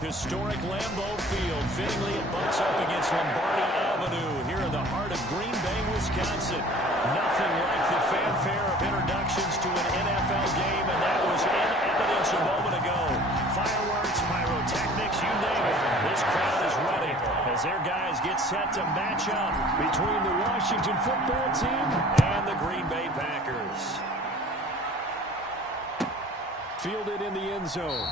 Historic Lambeau Field. Fittingly, it butts up against Lombardi Avenue here in the heart of Green Bay, Wisconsin. Nothing like the fanfare of introductions to an NFL game, and that was in evidence a moment ago. Fireworks, pyrotechnics, you name it. This crowd is ready as their guys get set to match up between the Washington football team and the Green Bay Packers. Fielded in the end zone.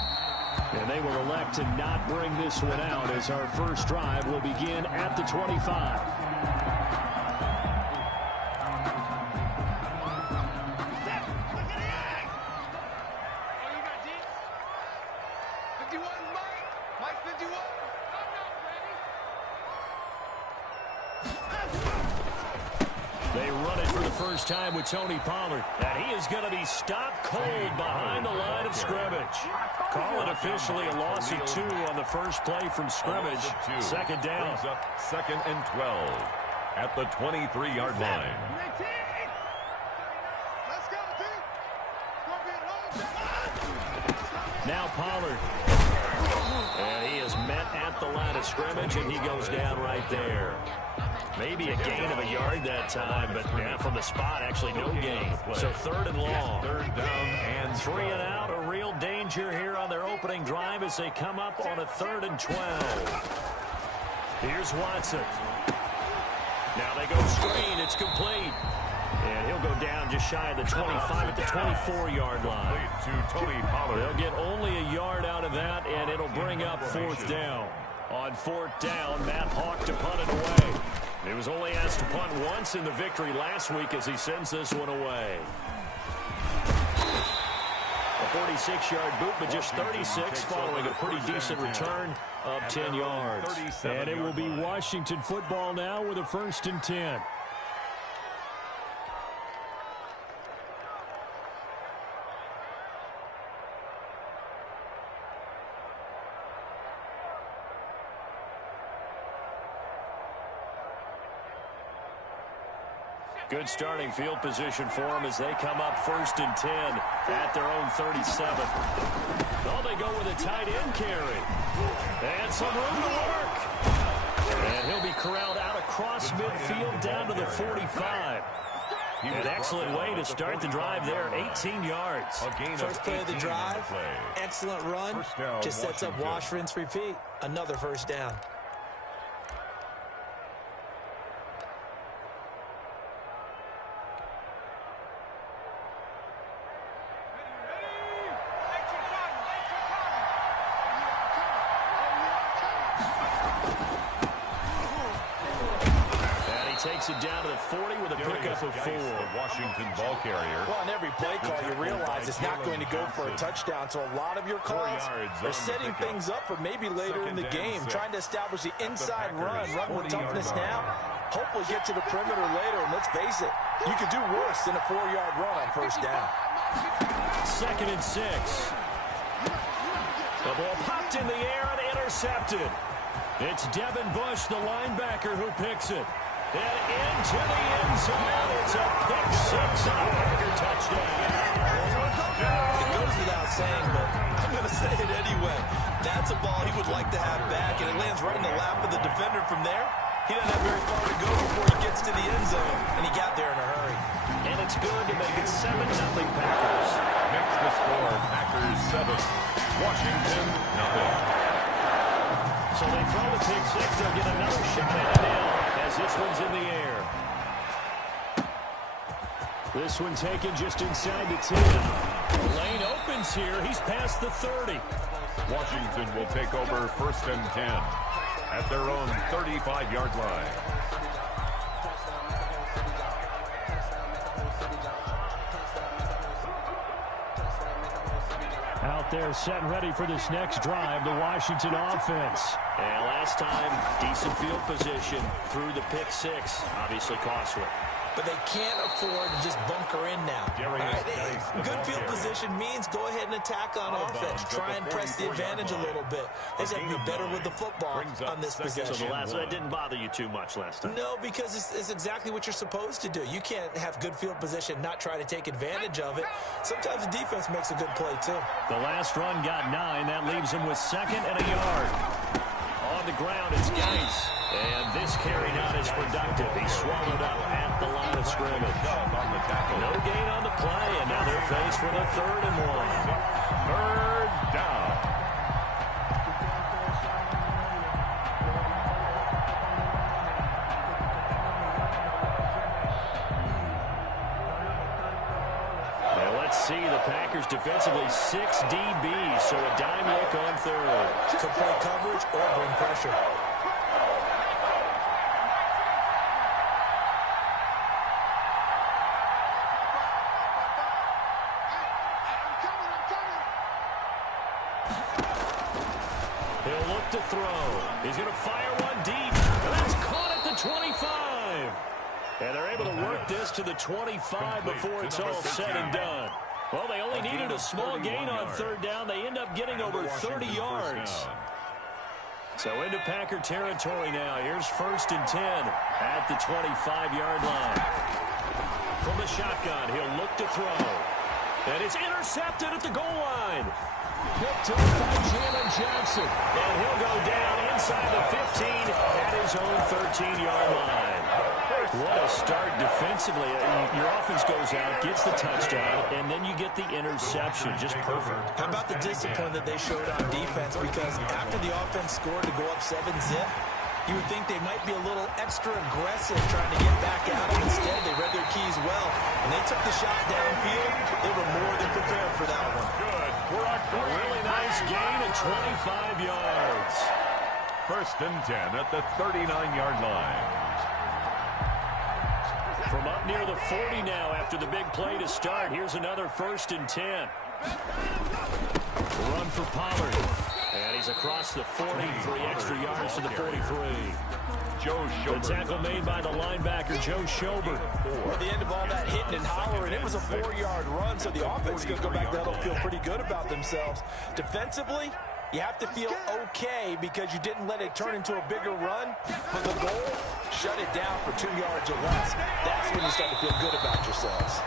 And they will elect to not bring this one out as our first drive will begin at the 25. They run it for the first time with Tony Pollard. And he is going to be stopped cold behind the line of scrimmage. Call it officially a loss of 2 on the first play from scrimmage. Second down. Second and 12 at the 23-yard line. Now Pollard. And he is met at the line of scrimmage, and he goes down right there. Maybe a gain of a yard that time, but yeah, from the spot, actually no gain. So third and long. Third down and 3 and out. A real danger here on their opening drive as they come up on a 3rd and 12. Here's Watson. Now they go screen. It's complete. And he'll go down just shy of the 25 at the 24-yard line. To Tony Pollard. They'll get only a yard out of that, and it'll bring up 4th down. On 4th down, Matt Hawk to punt it away. He was only asked to punt once in the victory last week as he sends this one away. A 46-yard boot, but just 36 following a pretty decent return of 10 yards. And it will be Washington football now with a 1st and 10. Good starting field position for them as they come up 1st and 10 at their own 37. Oh, they go with a tight end carry. And some room to work. And he'll be corralled out across midfield down to the 45. An excellent way to start the drive there, 18 yards. First play of the drive, excellent run. Just sets up wash, rinse, repeat. Another 1st down. Takes it down to the 40 with a pickup of 4. The Washington ball carrier. Well, on every play call, you realize it's not going to go for a touchdown, so a lot of your calls are setting things up for maybe later in the game, trying to establish the inside run with toughness now, hopefully get to the perimeter later, and let's face it, you could do worse than a 4-yard run on 1st down. 2nd and 6. The ball popped in the air and intercepted. It's Devin Bush, the linebacker, who picks it. And into the end zone, it's a pick 6 and a Packer touchdown. It goes without saying, but I'm going to say it anyway. That's a ball he would like to have back, and it lands right in the lap of the defender from there. He doesn't have very far to go before he gets to the end zone, and he got there in a hurry. And it's good to make it 7-0 Packers. Makes the score Packers 7, Washington nothing. So they throw the pick 6. They'll get another shot at it now. This one's in the air. This one taken just inside the 10. The lane opens here. He's past the 30. Washington will take over 1st and 10 at their own 35-yard line. Out there set and ready for this next drive, the Washington offense. And last time, decent field position through the pick 6. Obviously costly. but they can't afford to just bunker in now. Right? Good field position means go ahead and attack on offense. Try and press the advantage a little bit. They just have to be better with the football on this possession. So that didn't bother you too much last time? No, because it's exactly what you're supposed to do. You can't have good field position, not try to take advantage of it. Sometimes the defense makes a good play, too. The last run got 9. That leaves him with 2nd and a yard. On the ground, it's Geis. And this carry not as productive. He swallowed up at the line of scrimmage. No gain on the play, and now they're faced with a 3rd and 1. 3rd down. Let's see, the Packers defensively 6 DBs, so a dime look on 3rd. Could play coverage or bring pressure. He'll look to throw. He's going to fire one deep. And that's caught at the 25. And they're able to work this to the 25 before it's all said and done. Well, they only needed a small gain on 3rd down. They end up getting over 30 yards. So into Packer territory now. Here's 1st and 10 at the 25-yard line. From the shotgun, he'll look to throw. And it's intercepted at the goal line. Picked up by Jalen Johnson. And he'll go down inside the 15 at his own 13-yard line. What a start defensively. Your offense goes out, gets the touchdown, and then you get the interception. Just perfect. How about the discipline that they showed on defense? Because after the offense scored to go up 7-zip, you would think they might be a little extra aggressive trying to get back at them. Instead, they read their keys well, and they took the shot downfield. They were more than prepared for that one. Good. A really nice gain of 25 yards. 1st and 10 at the 39-yard line. From up near the 40 now after the big play to start. Here's another 1st and 10. Run for Pollard. And he's across the 40, 3 extra yards to the 43. The tackle made by the linebacker, Joe Schobert. At the end of all that hitting and hollering, it was a 4-yard run, so the offense is going to go back there and feel pretty good about themselves. Defensively, you have to feel okay because you didn't let it turn into a bigger run. But the goal, shut it down for 2 yards or less. That's when you start to feel good about yourselves.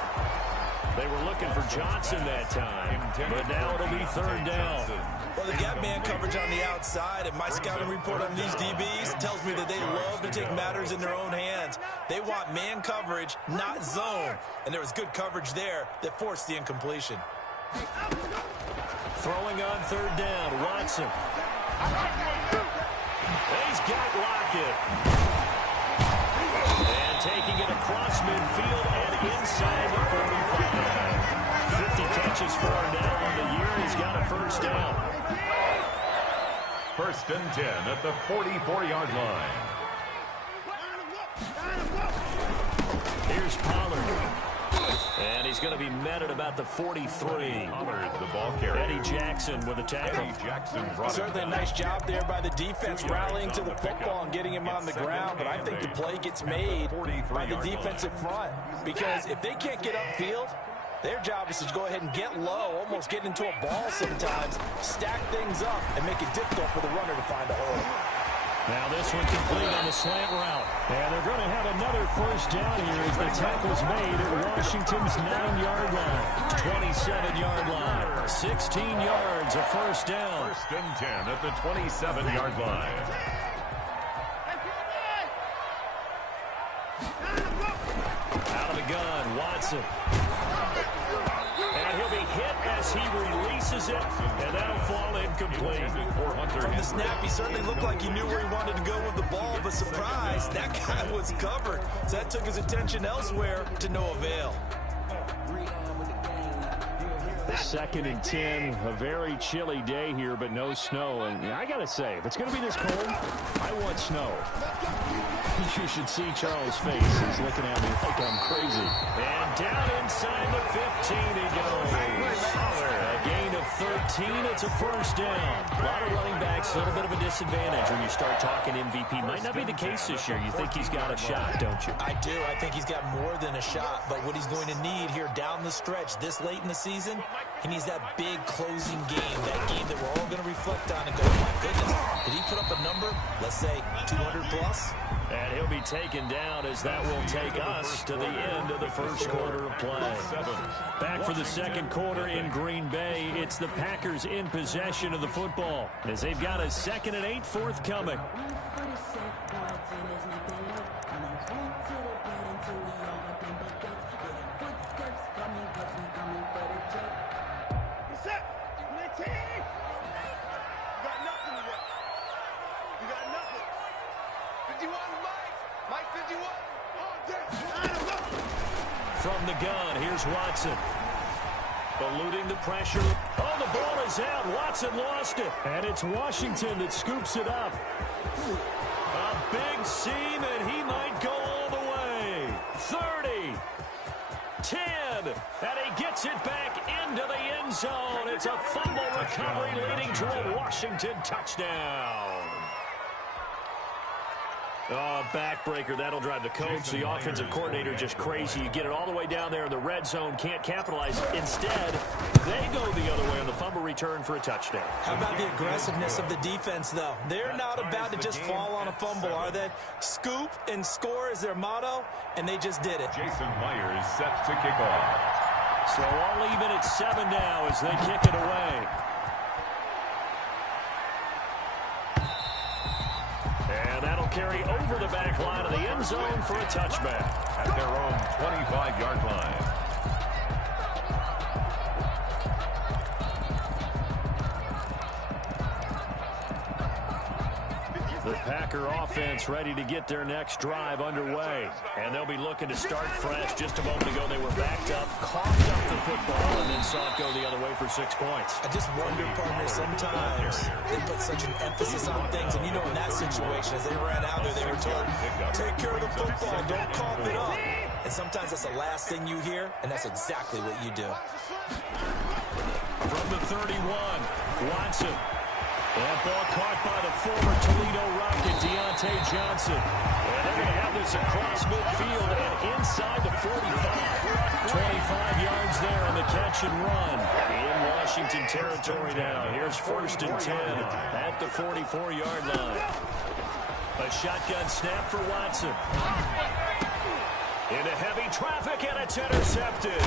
They were looking for Johnson that time, but now it'll be 3rd down. Well, they got man coverage on the outside, and my scouting report on these DBs tells me that they love to take matters in their own hands. They want man coverage, not zone. And there was good coverage there that forced the incompletion. Throwing on 3rd down, Watson. He's got Lockett. And taking it across midfield and inside the 45. 50 catches for him now on the year. He's got a 1st down. 1st and 10 at the 44-yard line. Here's Pollard. And he's going to be met at about the 43. Pollard, the ball carrier. Eddie Jackson with a tackle. Certainly a nice job there by the defense rallying to the football and getting him on the ground. But I think the play gets made by the defensive front. Because if they can't get upfield, their job is to go ahead and get low, almost get into a ball sometimes, stack things up, and make it difficult for the runner to find a hole. Now this one complete on the slant route. And they're going to have another 1st down here as the tackle's made at Washington's 9-yard line. 27-yard line. 16 yards, a 1st down. 1st and 10 at the 27-yard line. Out of the gun, Watson. And he'll be hit as he releases it, and that'll fall incomplete. From the snap, he certainly looked like he knew where he wanted to go with the ball, but surprise, that guy was covered. So that took his attention elsewhere to no avail. The 2nd and 10, a very chilly day here, but no snow. And I got to say, if it's going to be this cold, I want snow. You should see Charles' face. He's looking at me like I'm crazy. And down inside behind the 15 he goes. A gain of 13. It's a first down. A lot of running backs, a little bit of a disadvantage when you start talking MVP. Might not be the case this year. You think he's got a shot, don't you? I do. I think he's got more than a shot. But what he's going to need here down the stretch this late in the season, he needs that big closing game, that game that we're all going to reflect on and go, oh my goodness, did he put up a number, let's say 200 plus? And he'll be taken down as that will take us to the end of the first quarter of play. Back for the second quarter in Green Bay. It's the Packers in possession of the football as they've got a 2nd and 8 forthcoming. From the gun, here's Watson. Eluding the pressure. Oh, the ball is out. Watson lost it. And it's Washington that scoops it up. A big seam, and he might go all the way. 30. 10. And he gets it back into the end zone. It's a fumble recovery leading to a Washington touchdown. Oh, backbreaker. That'll drive the coach, the offensive coordinator, just crazy. You get it all the way down there in the red zone, can't capitalize. Instead, they go the other way on the fumble return for a touchdown. How about the aggressiveness of the defense, though? They're not about to just fall on a fumble, are they? Scoop and score is their motto, and they just did it. Jason Myers set to kick off. So all even at 7 now as they kick it away. And that'll carry over the back line of the end zone for a touchback. At their own 25-yard line. The Packer offense ready to get their next drive underway. And they'll be looking to start fresh. Just a moment ago, they were backed up, coughed up the football, and then saw it go the other way for 6 points. I just wonder, partner, sometimes they put such an emphasis on things. And, you know, in that situation, as they ran out there, they were told, take care of the football, don't cough it up. And sometimes that's the last thing you hear, and that's exactly what you do. From the 31, Watson. That ball caught by the former Toledo Rocket, Deontay Johnson. And they're going to have this across midfield and inside the 45. 25 yards there on the catch and run. In Washington territory now. Here's 1st and 10 at the 44-yard line. A shotgun snap for Watson. Into heavy traffic, and it's intercepted.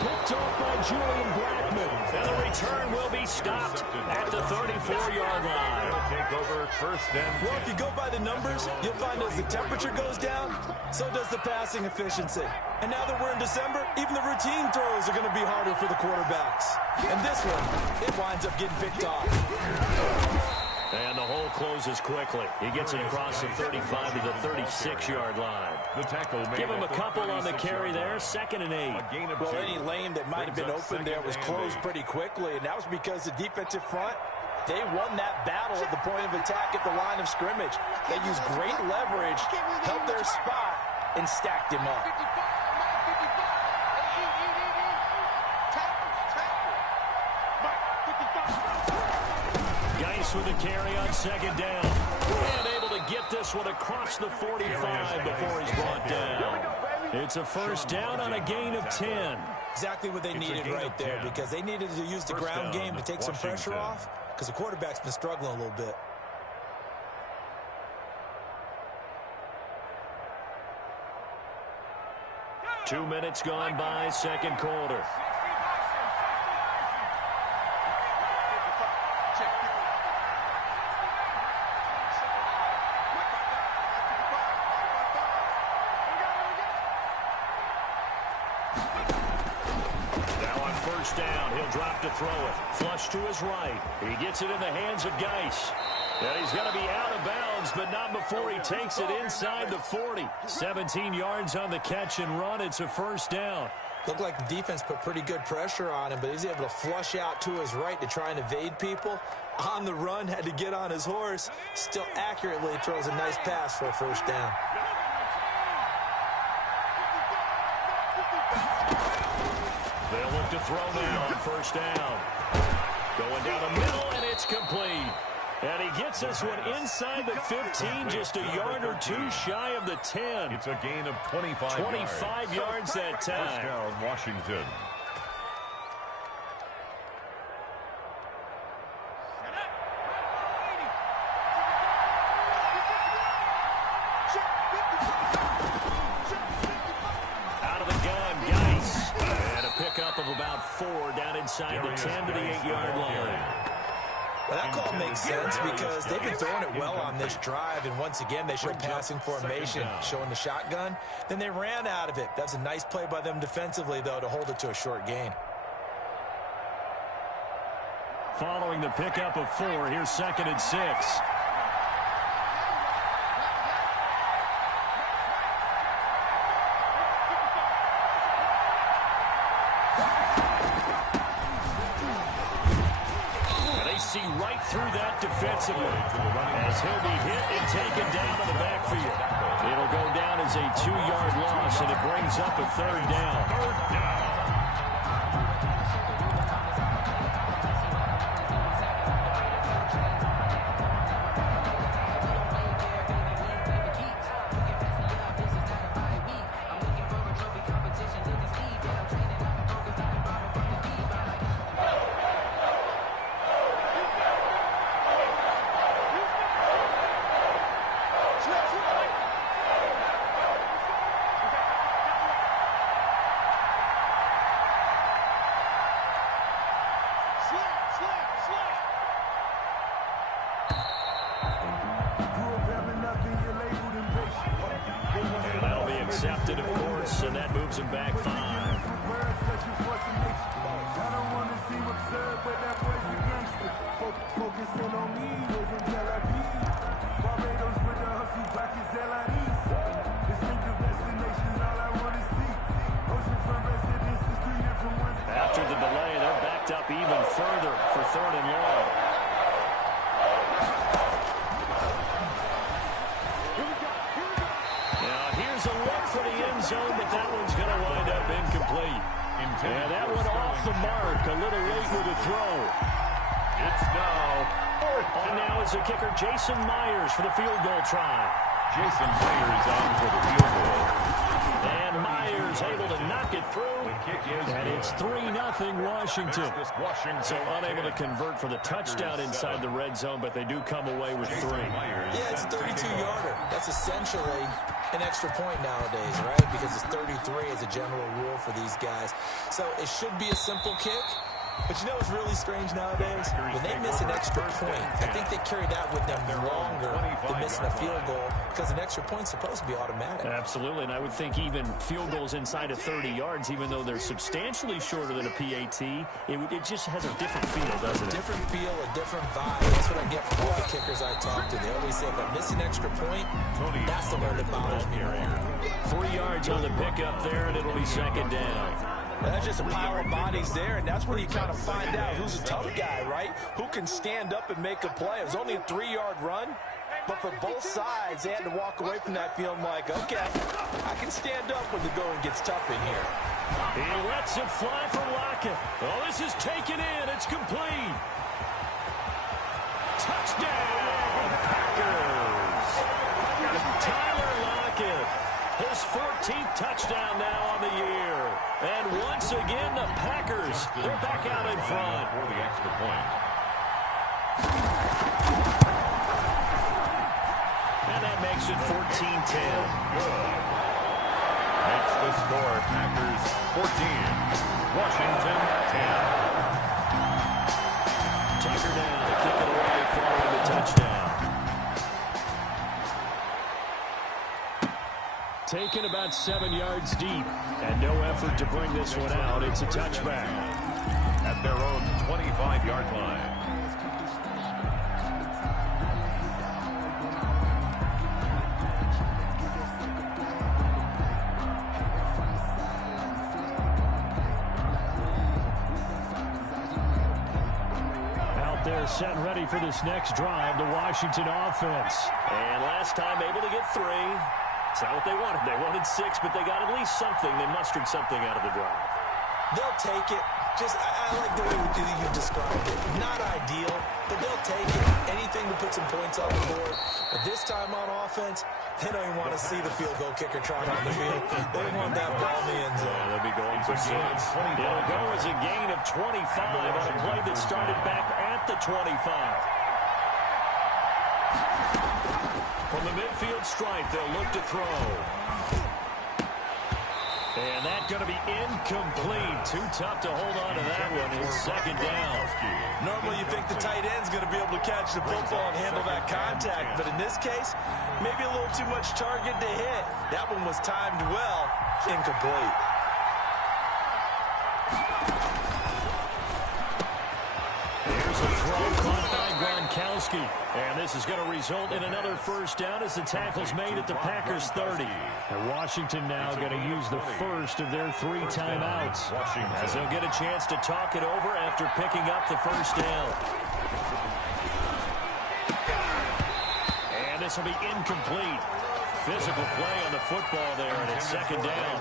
Picked off by Julian Blackman. And the return will be stopped at the 34-yard line. Take over 1st and 10. Well, if you go by the numbers, you'll find as the temperature goes down, so does the passing efficiency. And now that we're in December, even the routine throws are going to be harder for the quarterbacks. And this one, it winds up getting picked off. And the hole closes quickly. He gets it across the 35 to the 36-yard line. The tackle made. Give him a couple on the carry there. 2nd and 8. Well, any lane that might have been open there was closed pretty quickly, and that was because the defensive front, they won that battle at the point of attack at the line of scrimmage. They used great leverage, held their spot, and stacked him up. Geis with a carry on 2nd down. And able to get this one across the 45 before he's brought down. It's a 1st down on a gain of 10. Exactly what they needed right there, because they needed to use the ground game to take some pressure off, because the quarterback's been struggling a little bit. Two minutes gone by, second quarter. Down, he'll drop to throw it. Flush to his right. He gets it in the hands of Geis. And he's going to be out of bounds, but not before he takes it inside the 40. 17 yards on the catch and run. It's a 1st down. Looked like the defense put pretty good pressure on him, but he's able to flush out to his right to try and evade people. On the run, had to get on his horse. Still accurately throws a nice pass for a 1st down. They'll look to throw now on first down. Going down the middle, and it's complete. And he gets this one inside the 15, just a yard or two shy of the 10. It's a gain of 25 yards that time. First down, Washington. Out of the gun, Geis. And a pickup of about 4 down inside the 10 to the 8-yard line. Well, that call makes sense because they've been throwing it well on this drive, and once again, they showed passing formation, showing the shotgun. Then they ran out of it. That's a nice play by them defensively, though, to hold it to a short gain. Following the pickup of 4, here's 2nd and 6. See right through that defensively as he'll be hit and taken down in the backfield. It'll go down as a 2-yard loss, and it brings up a 3rd down. Accepted, of course, and that moves him back 5. After the delay, they're backed up even further for 3rd and long. For the end zone, but that one's going to wind up incomplete. And that one off the mark, a little late with a throw. It's now 4th. On now is the kicker, Jason Myers, for the field goal try. Jason Myers on for the field goal. And Myers able to knock it through. And it's 3-0 Washington. So unable to convert for the touchdown inside the red zone, but they do come away with 3. Yeah, it's a 32-yarder. That's essentially an extra point nowadays, right? Because it's 33 as a general rule for these guys. So it should be a simple kick. But you know what's really strange nowadays? When they miss an extra point, I think they carry that with them longer than missing a field goal because an extra point's supposed to be automatic. Absolutely, and I would think even field goals inside of 30 yards, even though they're substantially shorter than a PAT, it just has a different feel, doesn't it? Different feel, a different vibe. That's what I get from all the kickers I talk to. They always say if I miss an extra point, that's the one that bothers me more. 3 yards on the pickup there, and it'll be 2nd down. That's just a pile of bodies there, and that's where you kind of find out who's a tough guy, right? Who can stand up and make a play. It was only a 3-yard run, but for both sides, they had to walk away from that feeling like, okay, I can stand up when the going gets tough in here. He lets it fly for Lockett. Oh, this is taken in. It's complete. Touchdown, Packers. Tyler Lockett, his 14th touchdown now on the year. And once again, the Packers, they're back out in front. For the extra point. And that makes it 14-10. Makes the score Packers 14, Washington 10. Tucker down to kick it away following the touchdown. Taken about 7 yards deep, and no effort to bring this one out. It's a touchback. At their own 25-yard line. Out there set and ready for this next drive, the Washington offense. And last time able to get 3. It's not what they wanted. They wanted 6, but they got at least something. They mustered something out of the drive. They'll take it. I like the way you described it. Not ideal, but they'll take it. Anything to put some points on the board. But this time on offense, they don't even want to see the field goal kicker trot on the field. They want that ball in the end zone. Yeah, they'll be going for 6. It'll go as a gain of 25 on a play that started back at the 25. From the midfield stripe, they'll look to throw. And that's going to be incomplete. Too tough to hold on to that one. It's second down. Normally you think the tight end's going to be able to catch the football and handle that contact. But in this case, maybe a little too much target to hit. That one was timed well. Incomplete. Here's a throw caught by Gronkowski. And this is going to result in another first down as the tackle's made at the Packers 30. And Washington now going to use the first of their 3 timeouts. As they'll get a chance to talk it over after picking up the first down. And this will be incomplete. Physical play on the football there, and it's second down.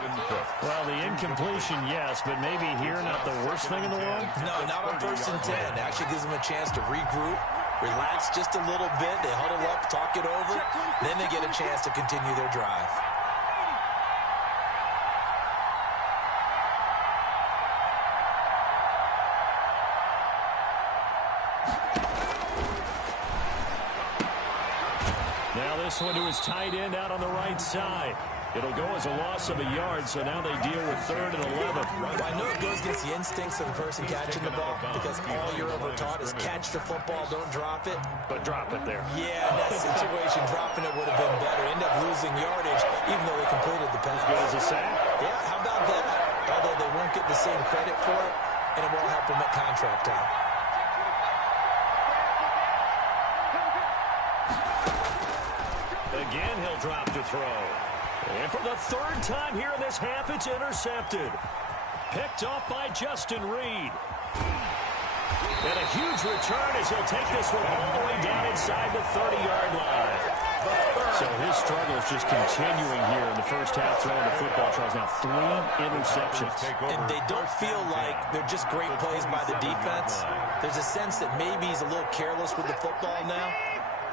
Well, the incompletion, yes, but maybe here not the worst thing in the world? No, not on 1st and 10. It actually gives them a chance to regroup, relax just a little bit. They huddle up, talk it over. Then they get a chance to continue their drive. Now this one to his tight end out on the right side. It'll go as a loss of a yard, so now they deal with 3rd and 11. I know it goes against the instincts of the person catching the ball because all you're ever taught is catch the football, don't drop it. But drop it there. Yeah, in that situation, dropping it would have been better. End up losing yardage, even though they completed the pass. As good as a sack? Yeah, how about that? Although they won't get the same credit for it, and it won't help them at contract time. Again, he'll drop to throw. And for the 3rd time here in this half, it's intercepted. Picked off by Justin Reed. And a huge return as he'll take this one all the way down inside the 30-yard line. So his struggle is just continuing here in the first half, throwing the football. Tries now 3 interceptions. And they don't feel like they're just great plays by the defense. There's a sense that maybe he's a little careless with the football now.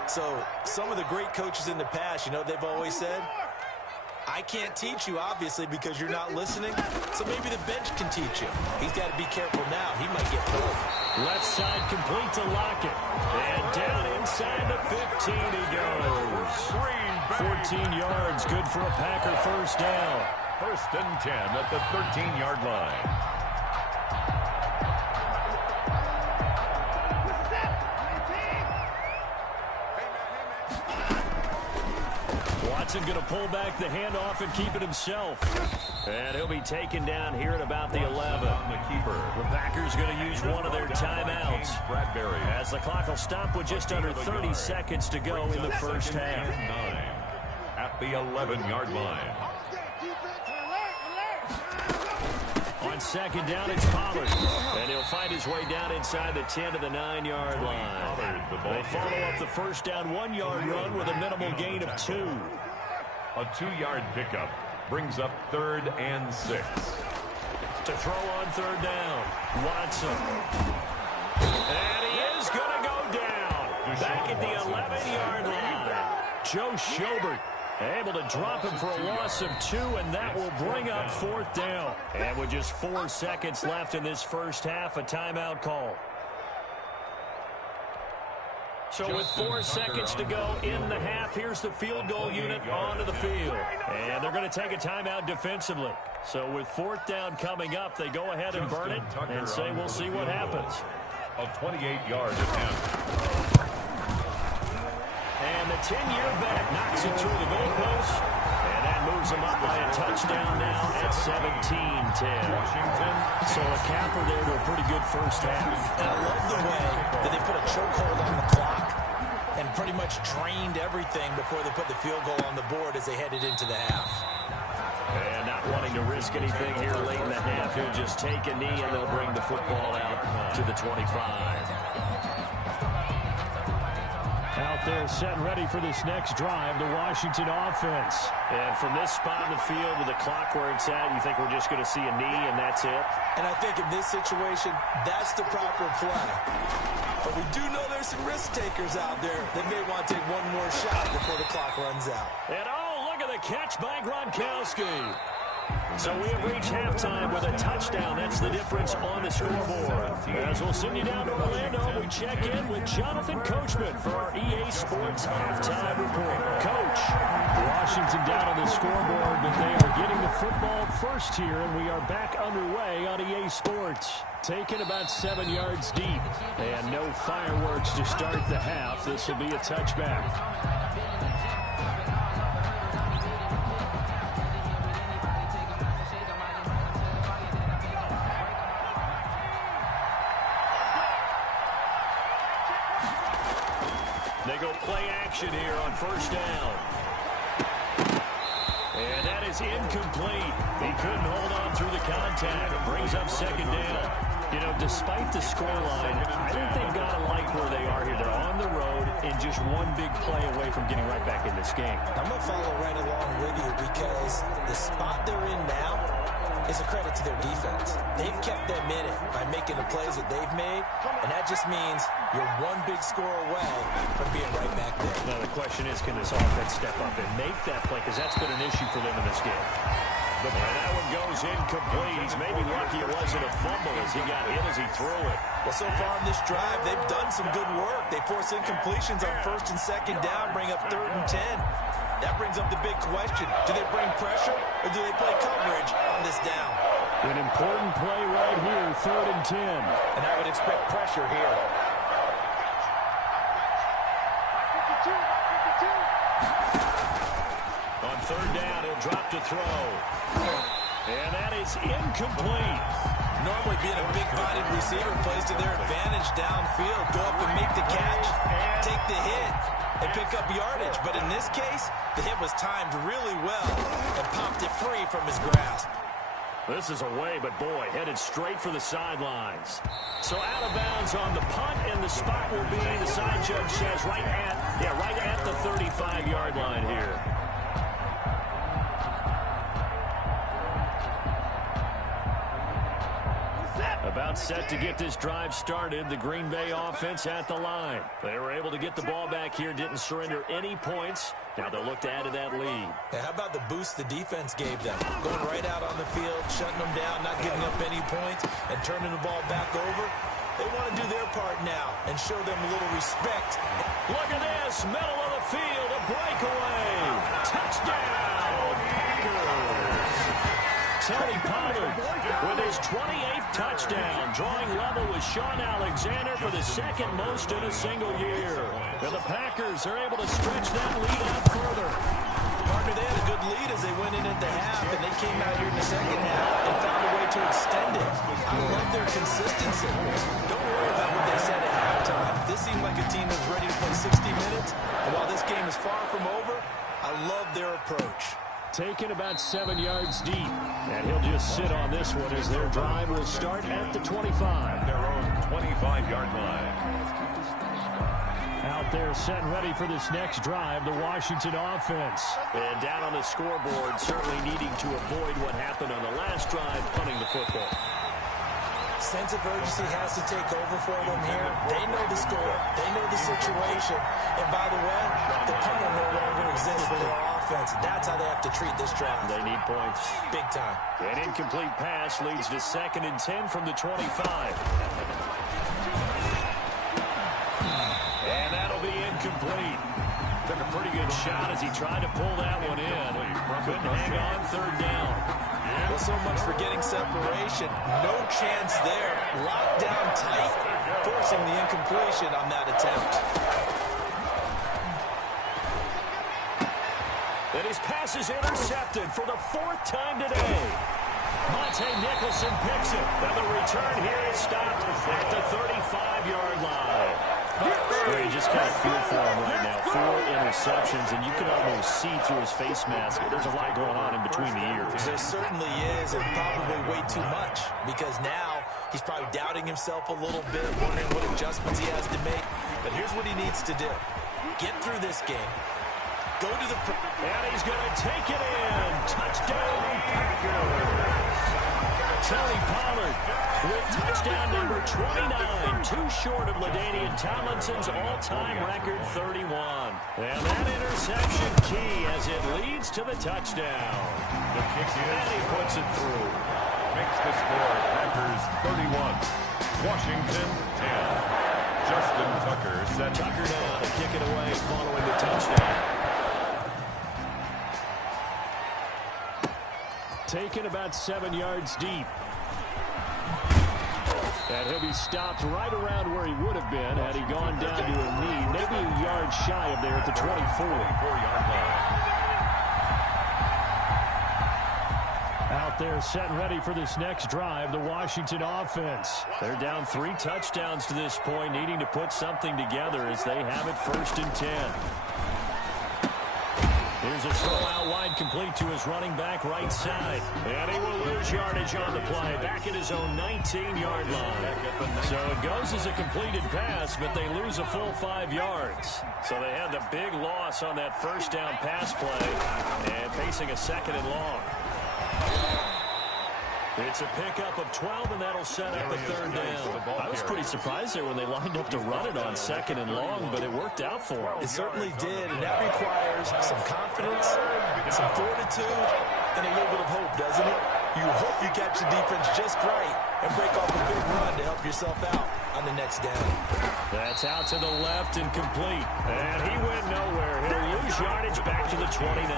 So some of the great coaches in the past, you know, they've always said, I can't teach you, obviously, because you're not listening. So maybe the bench can teach you. He's got to be careful now. He might get pulled. Left side complete to Lockett. And down inside the 15 he goes. 14 yards, good for a Packer first down. 1st and 10 at the 13-yard line. Watson going to pull back the handoff and keep it himself. And he'll be taken down here at about the 11. The Packers going to use one of their timeouts. As the clock will stop with just under 30 seconds to go in the first half. At the 11-yard line. On second down, it's Pollard. And he'll find his way down inside the 10 to the 9-yard line. They follow up the first down 1-yard run with a minimal gain of 2. A 2-yard pickup brings up 3rd and 6. To throw on 3rd down, Watson. And he is going to go down. Back at the 11-yard line. Joe Schobert able to drop him for a loss of 2, and that will bring up 4th down. And with just 4 seconds left in this first half, a timeout call. So with 4 seconds to go in the half, here's the field goal unit onto the field. And they're going to take a timeout defensively. So with 4th down coming up, they go ahead and burn it and say we'll see what happens. A 28-yard attempt. And the 10-year vet knocks it through the goalpost. And that moves them up by a touchdown now at 17-10. Washington. So a capper there to a pretty good first half. And I love the way that they put a chokehold on the clock and pretty much drained everything before they put the field goal on the board as they headed into the half. And not wanting to risk anything here late in the half, he'll just take a knee and they'll bring the football out to the 25. Out there set and ready for this next drive, the Washington offense. And from this spot in the field with the clock where it's at, you think we're just going to see a knee and that's it? And I think in this situation, that's the proper play. But we do know there's some risk takers out there that may want to take one more shot before the clock runs out. And oh, look at the catch by Gronkowski. So we have reached halftime with a touchdown. That's the difference on the scoreboard. As we'll send you down to Orlando, we check in with Jonathan Coachman for our EA Sports Halftime Report. Coach, Washington down on the scoreboard, but they are getting the football first here, and we are back underway on EA Sports. Taken about 7 yards deep, and no fireworks to start the half. This will be a touchback. They go play action here on first down. And that is incomplete. He couldn't hold on through the contact. It brings up second down. You know, despite the scoreline, I think they've got to like where they are here. They're on the road and just one big play away from getting right back in this game. I'm going to follow right along with you because the spot they're in now is a credit to their defense. They've kept them in it by making the plays that they've made, and that just means you're one big score away from being right back there. Now the question is, can this offense step up and make that play? Because that's been an issue for them in this game. And that one goes incomplete. He's maybe lucky it wasn't a fumble as he got hit as he threw it. Well, so far in this drive, they've done some good work. They force incompletions on first and second down, bring up 3rd and 10. That brings up the big question. Do they bring pressure or do they play coverage on this down? An important play right here, 3rd and 10. And I would expect pressure here. On 3rd down, he'll drop to throw. And that is incomplete. Normally being a big-bodied receiver plays to their advantage downfield. Go up and make the catch, take the hit, and pick up yardage. But in this case, the hit was timed really well and popped it free from his grasp. This is away, but boy, headed straight for the sidelines. So out of bounds on the punt, and the spot will be, the side judge says, right at the 35-yard line here. About set to get this drive started. The Green Bay offense at the line. They were able to get the ball back here, didn't surrender any points. Now they'll look to add to that lead. Hey, how about the boost the defense gave them? Going right out on the field, shutting them down, not giving up any points, and turning the ball back over. They want to do their part now and show them a little respect. Look at this, middle of the field, a breakaway. Touchdown, Packers. Tony Pollard with his 28th touchdown, drawing level with Sean Alexander for the second most in a single year. And the Packers are able to stretch that lead out further. Partner, they had a good lead as they went in at the half, and they came out here in the second half and found a way to extend it. I love their consistency. Don't worry about what they said at halftime. This seemed like a team that's ready to play 60 minutes, and while this game is far from over, I love their approach. Taken about 7 yards deep, and he'll just sit on this one as their drive will start at the 25. Their own 25-yard line. Out there set and ready for this next drive, the Washington offense. And down on the scoreboard, certainly needing to avoid what happened on the last drive, punting the football. Sense of urgency has to take over for them here. They know the score. They know the situation. And by the way, the punter no longer exists for their offense. That's how they have to treat this drive. They need points. Big time. An incomplete pass leads to 2nd and 10 from the 25. And that'll be incomplete. Took a pretty good shot as he tried to pull that one in. Couldn't hang on 3rd down. Well, so much for getting separation. No chance there. Locked down tight, forcing the incompletion on that attempt. And his pass is intercepted for the 4th time today. Monte Nicholson picks it. Now the return here is stopped at the 35-yard line. You just kind of feel for him right now. 4 interceptions, and you can almost see through his face mask. There's a lot going on in between the ears. There certainly is, and probably way too much, because now he's probably doubting himself a little bit, wondering what adjustments he has to make. But here's what he needs to do. get through this game. Go to the... And he's going to take it in. Touchdown, Packers. Tony Pollard with touchdown number 29, too short of LaDainian Tomlinson's all-time record 31. And that interception key as it leads to the touchdown. The kick is, and he puts it through. Makes the score Packers 31, Washington 10. Justin Tucker set Tucker down to kick it away following the touchdown. Taken about 7 yards deep. And he'll be stopped right around where he would have been had he gone down to a knee, maybe a yard shy of there at the 24-yard line. Out there set and ready for this next drive, the Washington offense. They're down 3 touchdowns to this point, needing to put something together as they have it 1st and 10. Here's a throw out wide, complete to his running back right side. And he will lose yardage on the play, back at his own 19-yard line. So it goes as a completed pass, but they lose a full 5 yards. So they had the big loss on that first down pass play and facing a 2nd and long. It's a pickup of 12, and that'll set up a 3rd down. I was pretty surprised there when they lined up to run it on 2nd and long, but it worked out for them. It certainly did, and that requires some confidence, some fortitude, and a little bit of hope, doesn't it? You hope you catch the defense just right and break off a big run to help yourself out on the next down. That's out to the left and complete. And he went nowhere. He'll lose yardage back to the 29.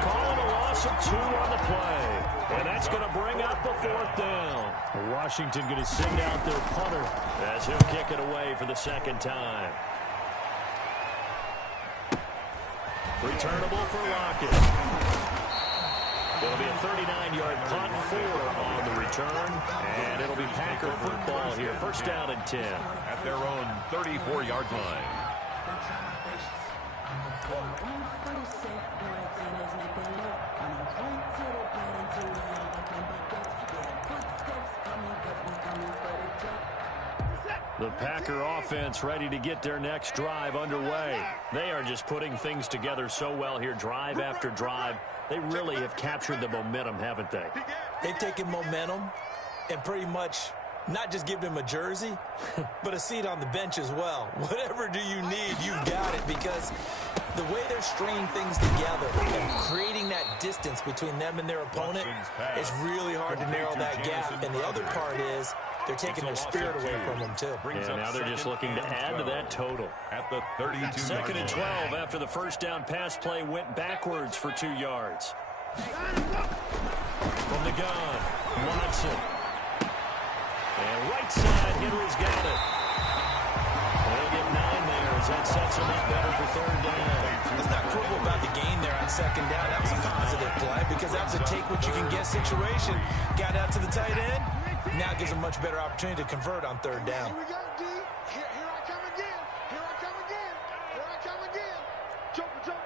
Calling a loss of 2 on the play. And that's going to bring up a 4th down. Washington going to send out their punter as he'll kick it away for the 2nd time. Returnable for Lockett. It'll be a 39-yard punt, 4 on the return, and it'll be Packer football here. 1st down and 10. At their own 34-yard line. The Packer offense ready to get their next drive underway. They are just putting things together so well here, drive after drive. They really have captured the momentum, haven't they? They've taken momentum and pretty much not just give them a jersey, but a seat on the bench as well. Whatever do you need, you've got it, because the way they're stringing things together and creating that distance between them and their opponent, it's really hard to narrow that gap. And the other part is they're taking their spirit away from them, too. And now they're just looking to add to that total. At the 32-yard 2nd and 12 after the first down pass play went backwards for 2 yards. From the gun, Watson. And right side, Henry's got it. They'll get 9 there as that sets him up better for 3rd down. Let's not quibble about the gain there on 2nd down. That was a positive play because that was a take-what-you-can-get situation. Got out to the tight end. Now gives a much better opportunity to convert on 3rd down. Here we go, D. Here I come again. Here I come again. Here I come again. Choker.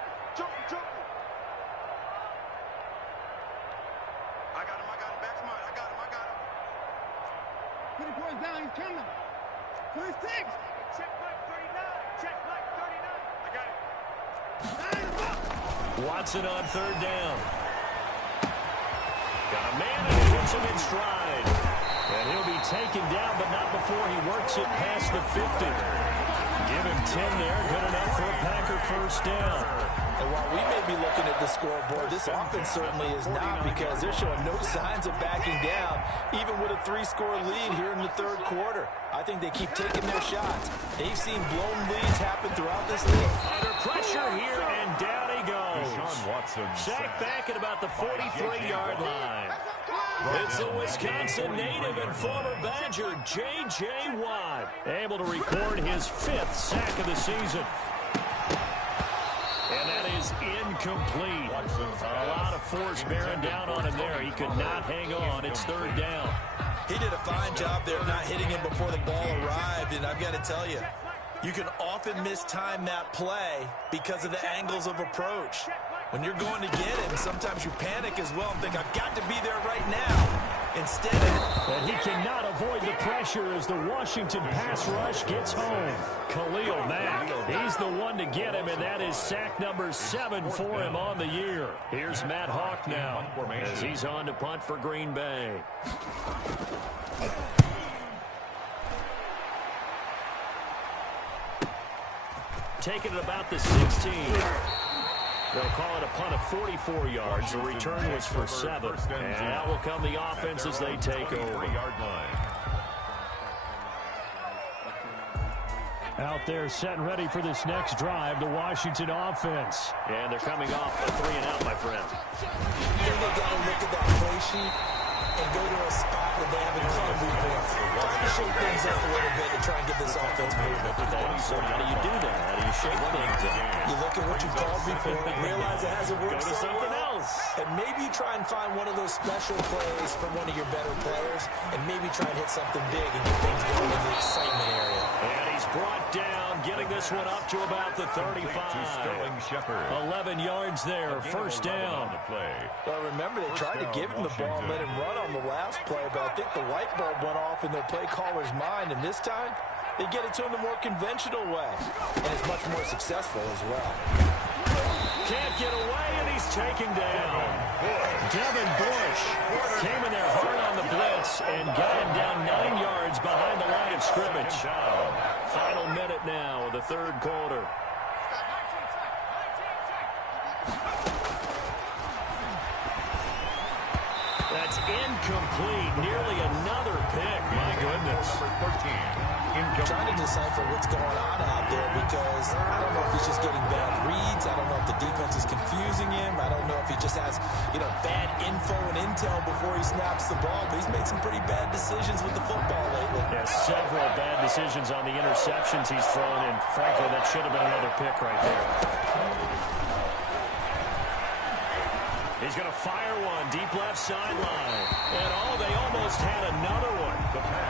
I got him. Back to mine. I got him. Put the boys down. He's coming. 26. Check Mike 39. I got it. Watson on 3rd down. Got a man and he puts him in stride. And he'll be taken down, but not before he works it past the 50. Give him 10 there. Good enough for a Packer 1st down. And while we may be looking at the scoreboard, this offense certainly is not, because they're showing no signs of backing down, even with a 3-score lead here in the 3rd quarter. I think they keep taking their shots. They've seen blown leads happen throughout this league. Under pressure here, and down he goes. Sacked back at about the 43-yard line. It's the Wisconsin native and former Badger, J.J. Watt, able to record his 5th sack of the season. And that is incomplete. A lot of force bearing down on him there. He could not hang on. It's 3rd down. He did a fine job there not hitting him before the ball arrived, and I've got to tell you, you can often mistime that play because of the angles of approach. When you're going to get him, sometimes you panic as well and think, I've got to be there right now. Instead, and he cannot avoid the pressure as the Washington pass rush gets home. Khalil Mack, he's the one to get him, and that is sack number 7 for him on the year. Here's Matt Hawk now as he's on to punt for Green Bay. Taking it about the 16. They'll call it a punt of 44 yards. The return was for 7. And that will come the offense as they take over. Out there set and ready for this next drive, the Washington offense. And they're coming off a 3-and-out, my friend. Then they got to look at that play sheet and go to a spot that they haven't come before. Trying to shake things up a little bit to try and get this offense moving. So how do you do that? How do you shake things up? You look at what you've called before and realize it hasn't worked Go to something else. And maybe you try and find one of those special plays from one of your better players and maybe try and hit something big and get things going in the excitement area. And he's brought down, getting this one up to about the 35. 11 yards there, first down. Well, remember, they tried to give him the ball and let him run on the last play, but I think the light bulb went off in their play caller's mind, and this time they get it to him the more conventional way, and it's much more successful as well. Can't get away, and he's taken down. Devin Bush came in there hard on the blitz and got him down 9 yards behind the line of scrimmage. Final minute now of the third quarter. That's incomplete. Nearly another pick. My goodness. Trying to decipher what's going on out there because I don't know if he's just getting bad reads. I don't know if the defense is confusing him. I don't know if he just has, bad info and intel before he snaps the ball. But he's made some pretty bad decisions with the football lately. Yeah, several bad decisions on the interceptions he's thrown, and frankly, that should have been another pick right there. He's going to fire one deep left sideline. And they almost had another one.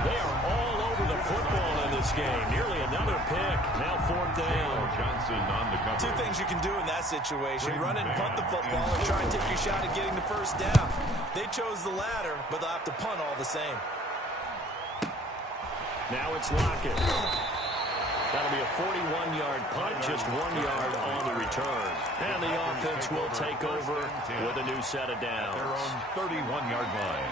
They are all over the football in this game. Nearly another pick. Now 4th down. Johnson on the cover. 2 things you can do in that situation. Run it and punt the football and try and take your shot at getting the first down. They chose the latter, but they'll have to punt all the same. Now it's Lockett. That'll be a 41-yard punt, just 1 yard on the return. And the offense will take over with a new set of downs. Their own 31-yard line.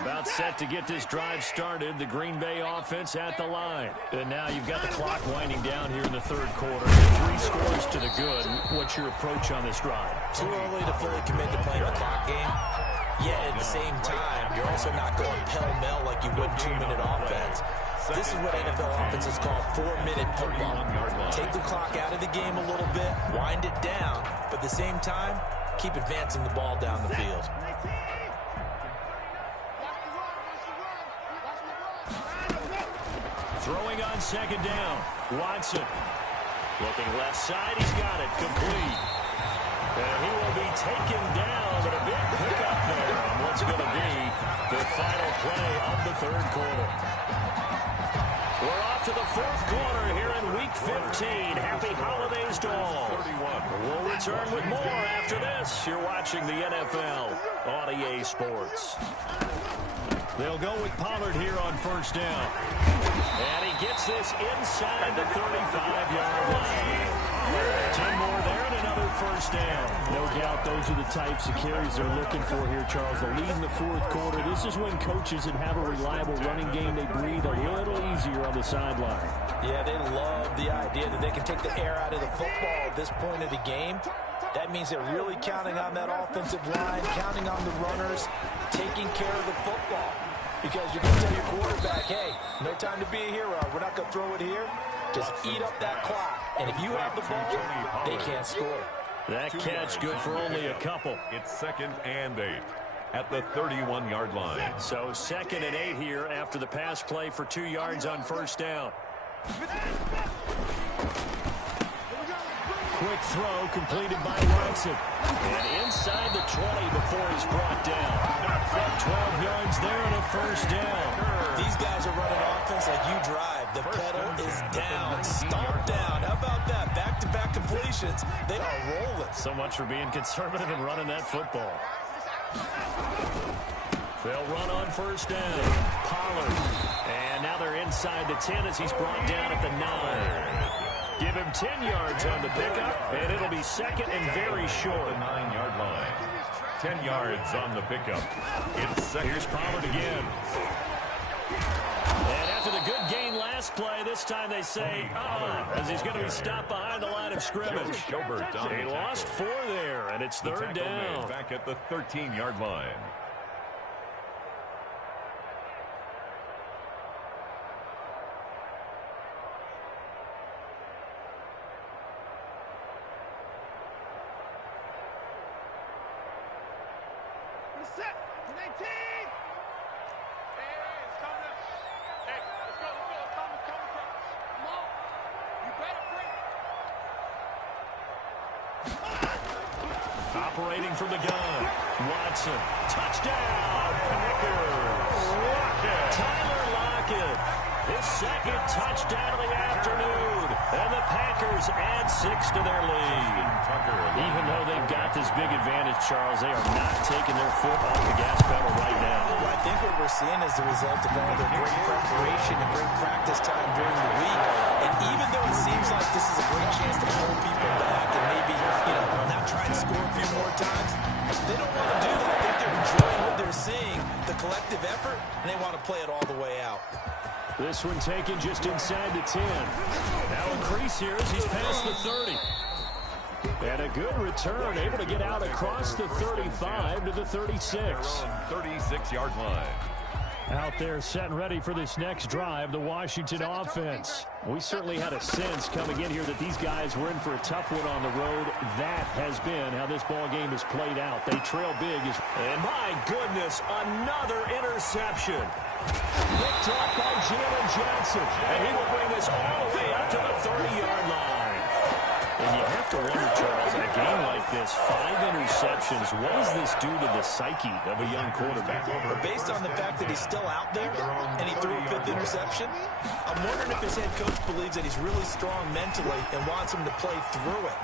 About set to get this drive started, the Green Bay offense at the line. And now you've got the clock winding down here in the third quarter. 3 scores to the good. What's your approach on this drive? Too early to fully commit to playing the clock game. Yet at the same time, you're also not going pell-mell like you would 2-minute offense. This is what NFL offenses call 4-minute football. Take the clock out of the game a little bit, wind it down, but at the same time, keep advancing the ball down the field. Throwing on second down. Watson. Looking left side. He's got it. Complete. And he will be taken down, but a big pickup there on what's going to be the final play of the third quarter. We're off to the fourth quarter here in Week 15. Happy holidays to all. We'll return with more after this. You're watching the NFL on EA Sports. They'll go with Pollard here on first down. And he gets this inside the 35-yard line. 10 more there and another first down. No doubt those are the types of carries they're looking for here, Charles. The lead in the fourth quarter. This is when coaches that have a reliable running game, they breathe a little easier on the sideline. Yeah, they love the idea that they can take the air out of the football at this point of the game. That means they're really counting on that offensive line, counting on the runners, taking care of the football. Because you can tell your quarterback, hey, no time to be a hero. We're not going to throw it here. Just eat up that clock. And if you have the ball, they can't score. That catch good for only a couple. It's 2nd and 8 at the 31-yard line. So 2nd and 8 here after the pass play for 2 yards on first down. Quick throw completed by Watson. And inside the 20 before he's brought down. 12 yards there and a first down. These guys are running offense like you drive. The pedal is down, stomped down. How about that? Back-to-back completions. They are rolling. So much for being conservative and running that football. They'll run on first down. Pollard. And now they're inside the 10 as he's brought down at the 9. Give him 10 yards on the pickup, and it'll be second and very short. 9-yard line. 10 yards on the pickup. It's second. Here's Pollard again. And after the good gain last play, this time they say, as he's going to be stopped behind the line of scrimmage. They lost 4 there, and it's third down. Back at the 13-yard line. Set. 19. Hey, it's coming up. Hey, let's go. Come across. Come on. You better bring. Operating from the gun. Watson. Touchdown. Packers. Tyler Lockett. His second touchdown of the afternoon. And the Packers add 6 to their lead. Even though they've got this big advantage, Charles, they are not taking their foot off the gas pedal right now. Well, I think what we're seeing is the result of all their great preparation and great practice time during the week. And even though it seems like this is a great chance to pull people back and maybe, not try and score a few more times, they don't want to do that. I think they're enjoying what they're seeing, the collective effort, and they want to play it all the way out. This one taken just inside the 10. Now increase here as he's past the 30. And a good return, able to get out across the 35 to the 36. 36-yard line. Out there set and ready for this next drive, the Washington offense. We certainly had a sense coming in here that these guys were in for a tough one on the road. That has been how this ball game has played out. They trail big. And my goodness, another interception. Picked up by Jalen Johnson. And he will bring this all the way up to the 30-yard line. And you have to wonder, Charles, in a game like this, 5 interceptions, what does this do to the psyche of a young quarterback? But based on the fact that he's still out there and he threw a 5th interception, I'm wondering if his head coach believes that he's really strong mentally and wants him to play through it.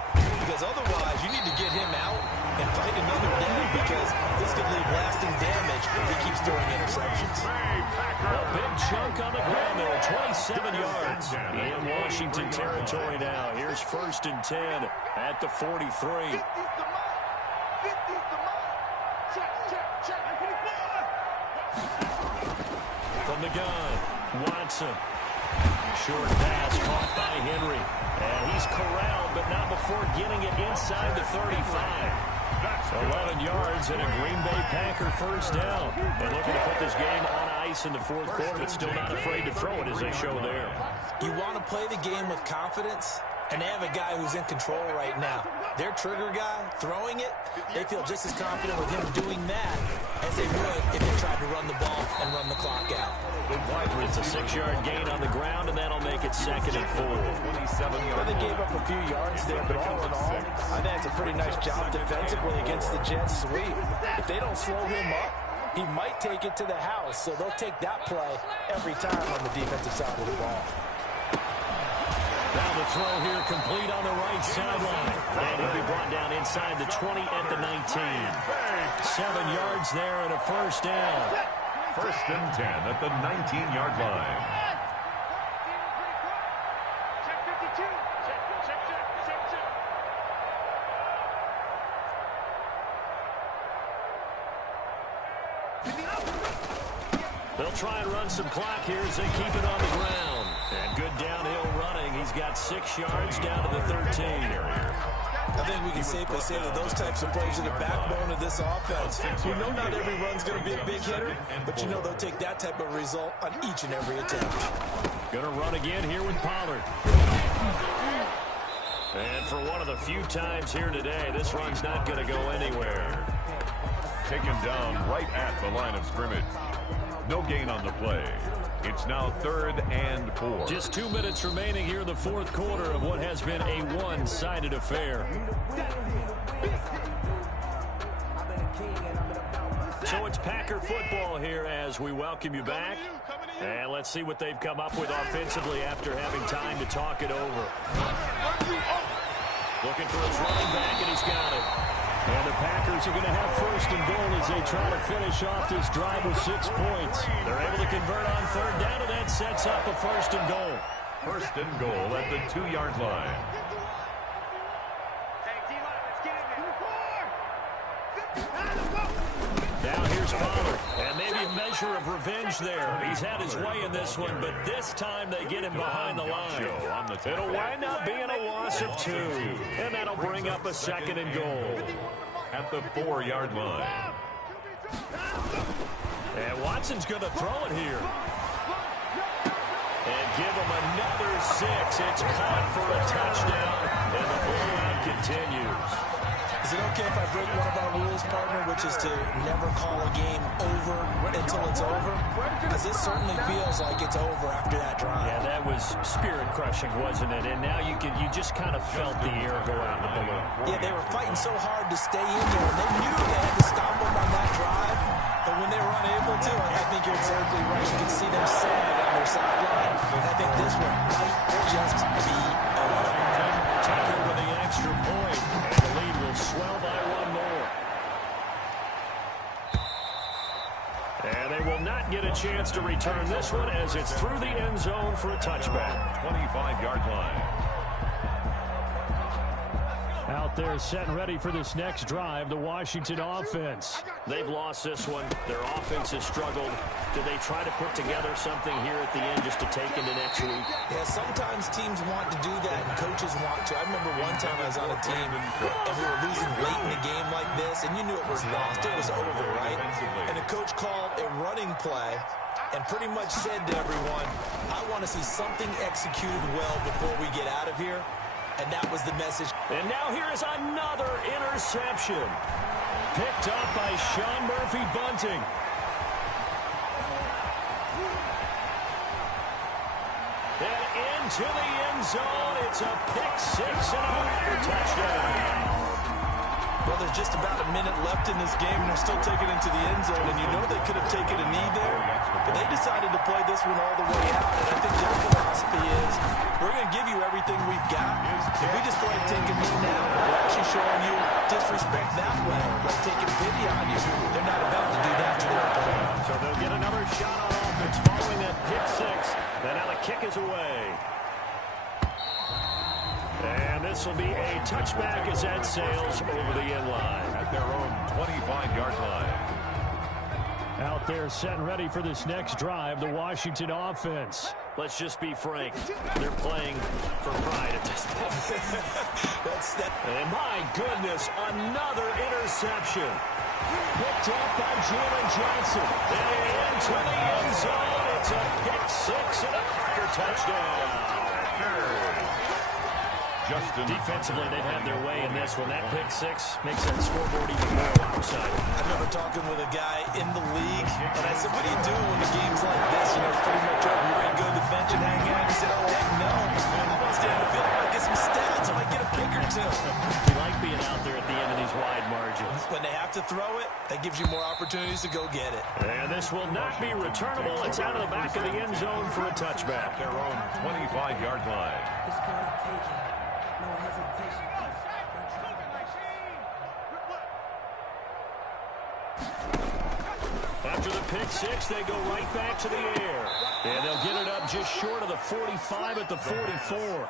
Because otherwise, you need to get him out and fight another day, because this could leave lasting damage if he keeps throwing interceptions. A big chunk on the ground there, 27 yards in Washington territory now. Here's 1st and 10 at the 43. 50's the mark. 50's the mark. Check. From the gun, Watson. Short pass caught by Henry. And he's corralled, but not before getting it inside the 35. 11 yards and a Green Bay Packer first down. They're looking to put this game on ice in the 4th quarter, but still not afraid to throw it as they show there. You want to play the game with confidence, and they have a guy who's in control right now. Their trigger guy, throwing it, they feel just as confident with him doing that as they would if they tried to run the ball and run the clock out. It's a 6-yard gain on the ground, and that'll make it 2nd and 4. Well, they gave up a few yards there, but all in all, I think it's a pretty nice job defensively against the Jets sweep. If they don't slow him up, he might take it to the house, so they'll take that play every time on the defensive side of the ball. Now the throw here complete on the right sideline. And he'll be brought down inside the 20 at the 19. 7 yards there and a first down. 1st and 10 at the 19-yard line. Check 52. Check. They'll try and run some clock here as they keep it on the ground. And good downhill running. He's got 6 yards down to the 13. I think we can safely say that those types of plays are the backbone of this offense. You know not every run's going to be a big hitter, but you know they'll take that type of result on each and every attempt. Going to run again here with Pollard. And for one of the few times here today, this run's not going to go anywhere. Taken down right at the line of scrimmage. No gain on the play. It's now 3rd and 4. Just 2 minutes remaining here in the 4th quarter of what has been a one-sided affair. So it's Packer football here as we welcome you back. And let's see what they've come up with offensively after having time to talk it over. Looking for his running back, and he's got it. And the Packers are going to have first and goal as they try to finish off this drive with 6 points. They're able to convert on third down, and that sets up a first and goal. First and goal at the 2-yard line. Now here's Pollard, and maybe a measure of revenge there. He's had his way in this one, but this time they get him behind the line. It'll wind up being a loss of 2, and that'll bring up a second and goal. At the 4-yard line. And Watson's going to throw it here. And give him another 6. It's caught for a touchdown, and the blowout continues. Is it okay if I break one of our rules, partner, which is to never call a game over until it's over? Because this certainly feels like it's over after that drive. Yeah, that was spirit-crushing, wasn't it? And now you just kind of felt the air go out in the balloon. Yeah, they were fighting so hard to stay in there, and they knew they had to stop them on that drive. But when they were unable to, I think you're exactly right. You can see them sad on their sideline. And I think this one might just be over. Tucker with the extra point, and the lead will swell by 1 more. And they will not get a chance to return this one as it's through the end zone for a touchback. 25-yard line. Out there set and ready for this next drive, the Washington offense. They've lost this one. Their offense has struggled. Do they try to put together something here at the end just to take into next week? Yeah, sometimes teams want to do that and coaches want to. I remember one time I was on a team and we were losing late in a game like this, and you knew it was lost. It was over, right? And the coach called a running play and pretty much said to everyone, I want to see something executed well before we get out of here. And that was the message. And now here is another interception. Picked up by Sean Murphy-Bunting. And into the end zone. It's a pick 6 and a touchdown. Well, there's just about a minute left in this game, and they're still taking it to the end zone. And you know they could have taken a knee there, but they decided to play this one all the way out. And I think their philosophy is, we're going to give you everything we've got. If we just go ahead and take a knee now, we're actually showing you disrespect that way, like taking pity on you. They're not about to do that to their opponent. So they'll get another shot on offense following that pick 6. And now the kick is away. And this will be a touchback as that sails over the end line. At their own 25-yard line. Out there set and ready for this next drive, the Washington offense. Let's just be frank. They're playing for pride at this point. And my goodness, another interception. Picked up by Jalen Johnson. And into the end zone. It's a pick 6 and a Packer touchdown. Defensively, they've had their way in this one. That pick 6 makes that scoreboard even more lopsided. I remember talking with a guy in the league, and I said, what do you do when the game's like this? You know, it's pretty much over. You're ready to go to the bench and hang out. He said, oh, heck no. I want to stay on the field. I want to get some stats. I might get a pick or 2. You like being out there at the end of these wide margins. When they have to throw it, that gives you more opportunities to go get it. And this will not be returnable. It's out of the back of the end zone for a touchback. Their own 25-yard line. After the pick 6, they go right back to the air. And they'll get it up just short of the 45 at the 44.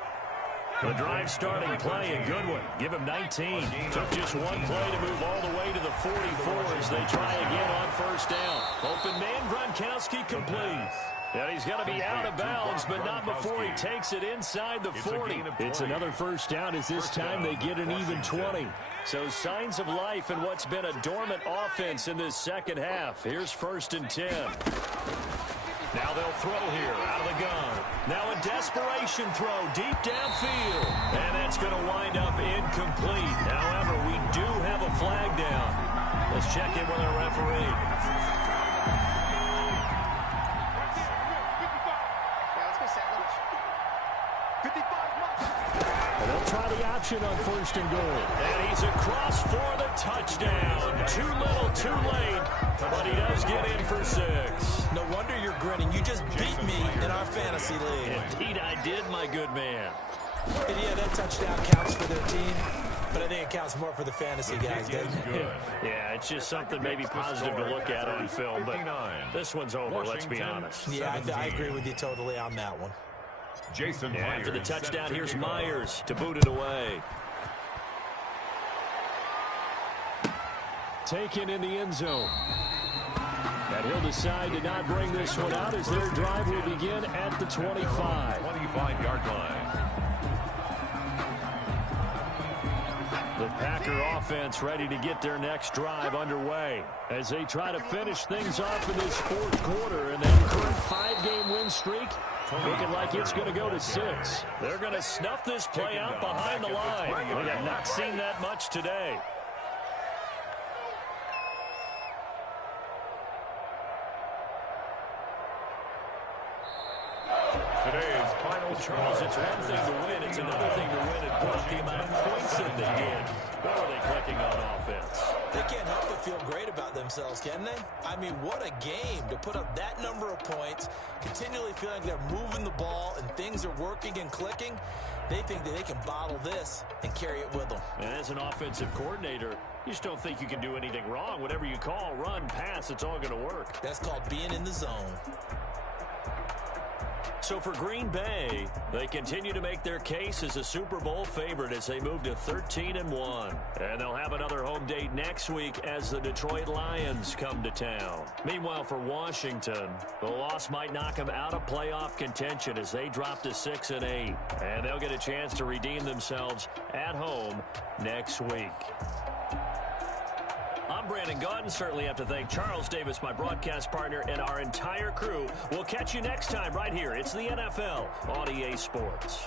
The drive starting play, a good one. Give him 19. Took just one play to move all the way to the 44 as they try again on first down. Open man, Gronkowski complete. And he's going to be out of bounds, but not before he takes it inside the 40. It's another first down as this time they get an even 20. So signs of life in what's been a dormant offense in this second half. Here's 1st and 10. Now they'll throw here out of the gun. Now a desperation throw deep downfield. And that's going to wind up incomplete. However, we do have a flag down. Let's check in with our referee. And they'll try the option on 1st and goal. And he's across for the touchdown. Too little, too late. But he does get in for 6. No wonder you're grinning. You just beat me in our fantasy league. Indeed, I did, my good man. And yeah, that touchdown counts for their team, but I think it counts more for the fantasy guys, doesn't it? Yeah, it's just something maybe positive to look at on film, but this one's over, let's be honest. Yeah, I agree with you totally on that one. Jason Myers. After the touchdown, here's Myers to boot it away. Taken in the end zone. And he'll decide to not bring this one out as their drive will begin at the 25. 25-yard line. The Packer offense ready to get their next drive underway as they try to finish things off in this fourth quarter. And their current 5-game win streak looking like it's going to go to 6. They're going to snuff this play out behind the line. We have not seen that much today. Today's final Charles, it's one thing to win. It's another thing to win and put up the amount of points that they did. What are they clicking on offense? They can't help but feel great about themselves, can they? I mean, what a game to put up that number of points, continually feeling like they're moving the ball and things are working and clicking. They think that they can bottle this and carry it with them. And as an offensive coordinator, you just don't think you can do anything wrong. Whatever you call, run, pass, it's all going to work. That's called being in the zone. So for Green Bay, they continue to make their case as a Super Bowl favorite as they move to 13-1. And they'll have another home date next week as the Detroit Lions come to town. Meanwhile, for Washington, the loss might knock them out of playoff contention as they drop to 6-8. And they'll get a chance to redeem themselves at home next week. I'm Brandon Gaudin. Certainly have to thank Charles Davis, my broadcast partner, and our entire crew. We'll catch you next time right here. It's the NFL on EA Sports.